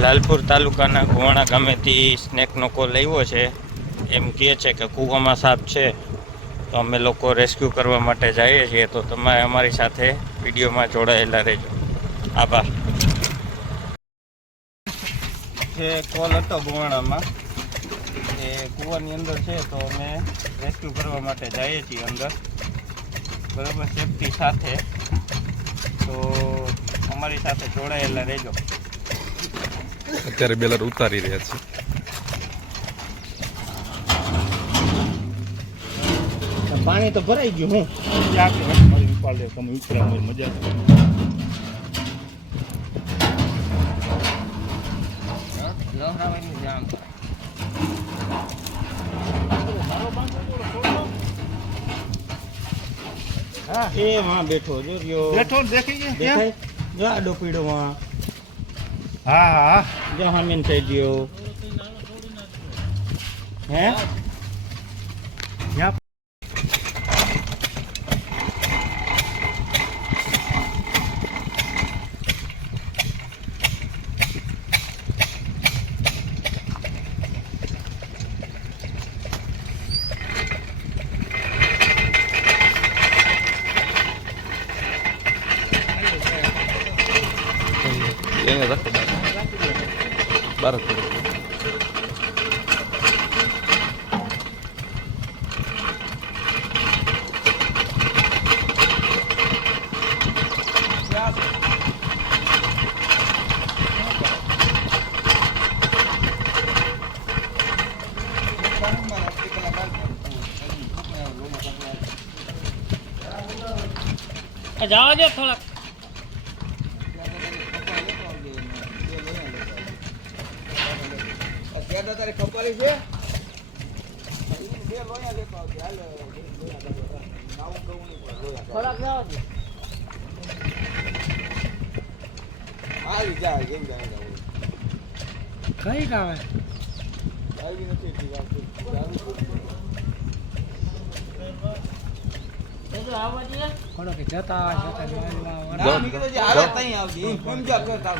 લાલપુર તાલુકાના કુવાણા ગામેથી સ્નેકનો કોલ આવ્યો છે. એમ કહે છે કે કૂવામાં સાપ છે. તો અમે લોકો રેસ્ક્યુ કરવા માટે જઈએ છીએ. તો તમે અમારી સાથે વિડીયોમાં જોડાયેલા રહેજો. આભાર. જે કોલ હતો ગુવાણામાં એ કૂવાની અંદર છે, તો અમે રેસ્ક્યુ કરવા માટે જઈએ છીએ અંદર. બરાબર, સેફટી સાથે. તો અમારી સાથે જોડાયેલા રહેજો. અત્યારે બેલર ઉતારી રહ્યા છે. પાણી તો ભરાઈ ગયું હું. મારી ઉપાડે તમે ઉતરા મારી મજા એ માં બેઠો જો બેઠો ને દેખી દેખાય? જો આડો પીડો માં હા હા જો હામીન થઈ ગયો હે ત્યાં એને રાખો બાર જ પડે. જવા દે થોડાક થોડાક જવા દે કઈ ગાવે આવવા દે થોડો કે જતા જતા જાઓ, મારું કામ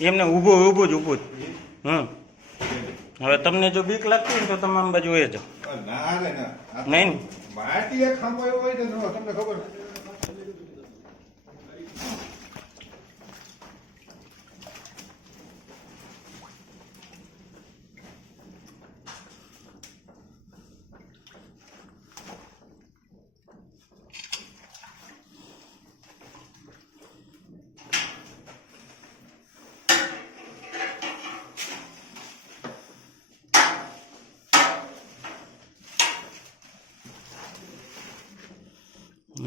એમને ઊભો ઊભું જ ઊભું જ. હમ. હવે તમને જો બીક લાગતી હોય ને તો તમે આમ બાજુ એ જાઓ નહીં ને? માટી એક એવો હોય ને તમને ખબર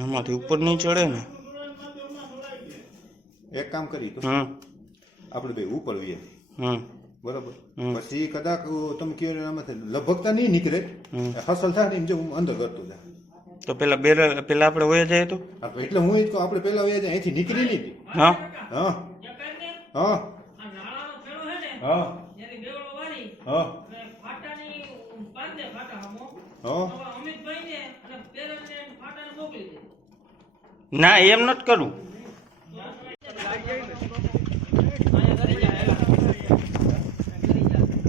આમાંથી ઉપર નહીં ચડે ને? એક કામ કરી તો. હમ. આપણે ભાઈ ઉપર હમ. બરોબર. પછી કદાચ તમે કયો એમાંથી આમાંથી લભગતા નહીં નીકળે. હમ. હસલ થાય ને એમ જો હું અંદર કરતો જા તો પેલા બે પેલા આપણે હોય જાય તો? આપણે- એટલે હું તો આપણે પેલા વ્યાજ અહીંથી નીકળી નહીં. હા. હા. હા. હા. હા. હા. ના, એમ નથી કરવું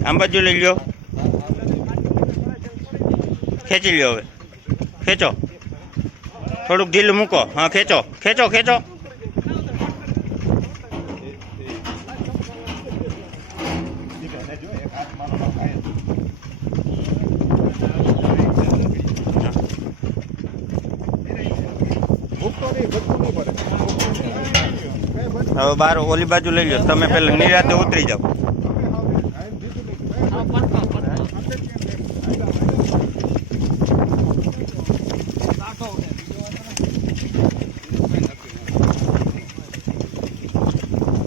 આમ બાજુ લઈ લ્યો. ખેંચી લ્યો હવે. ખેંચો. થોડુંક ઢીલું મૂકો. હા, ખેંચો. ખેંચો ખેંચો. હવે બાર ઓલી બાજુ લઈ લો. તમે પેલા નિરાતે ઉતરી જાઓ.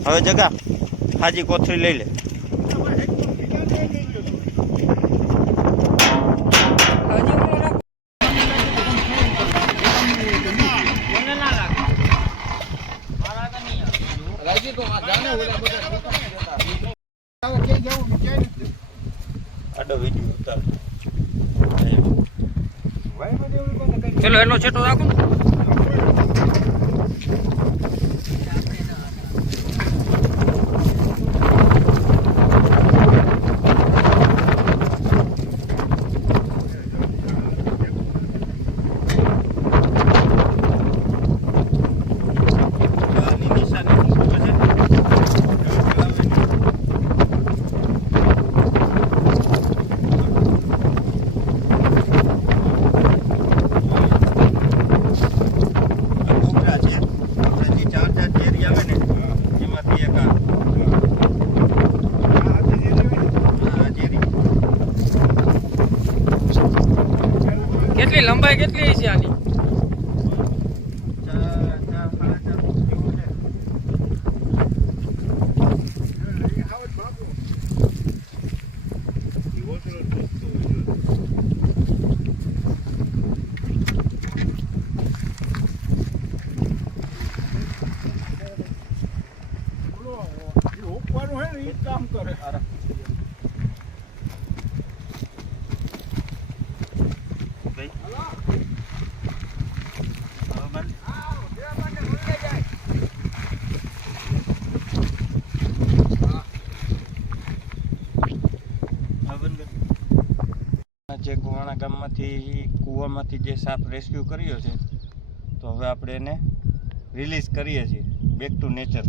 હવે જગા, હાજી કોથળી લઈ લે. ચલો એનો છેટો રાખો घेतली यायची आणि. જે ગુવાણા ગામમાંથી, કૂવામાંથી જે સાપ રેસ્ક્યુ કર્યો છે, તો હવે આપણે એને રિલીઝ કરીએ છીએ. Back to nature